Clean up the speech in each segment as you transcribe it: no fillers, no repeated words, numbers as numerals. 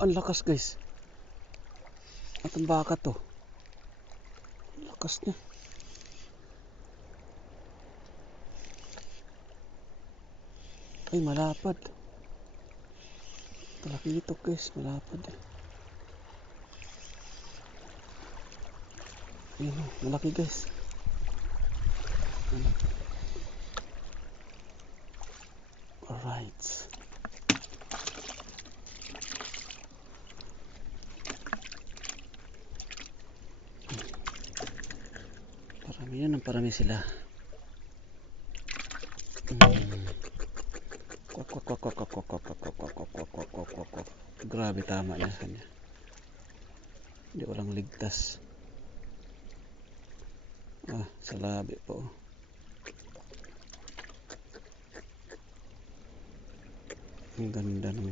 Ang lakas guys. At ang baka to. Lakas niya. Ay malapad. Talaki ito guys. Malapad eh. Ayun o. Malaki guys. Alright. Parami yan. Ang parami sila. Grabe, tama niya sa kanya. Hindi walang ligtas. Sa labi po. Ang ganda ng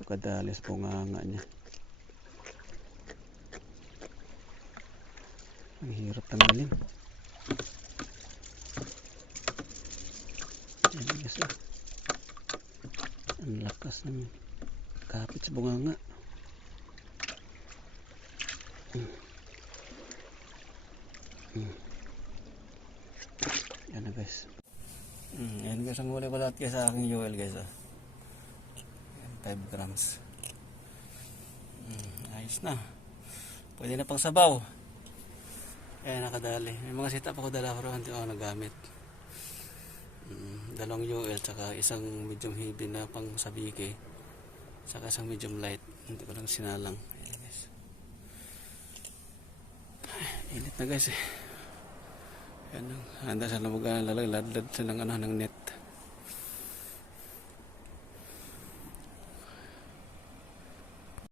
pagkadalis bunganga niya. Ang hirap tanggalin. Ayan guys, ang lakas ng kapit sa bunganga. Yan na guys. Yan guys, ang huli ko lahat guys sa aking UL guys. 5 grams. Ayos na. Pwede na pang sabaw. Ayan, nakadali. May mga sita pa ko dala pero hindi ako nagamit. Dalawang UL tsaka isang medium heavy na pang sabike. Tsaka isang medium light. Hindi ko lang sinalang. Ayan guys. Init na guys eh. Yan, handa sa lamugan, lalagladlad sa ng net.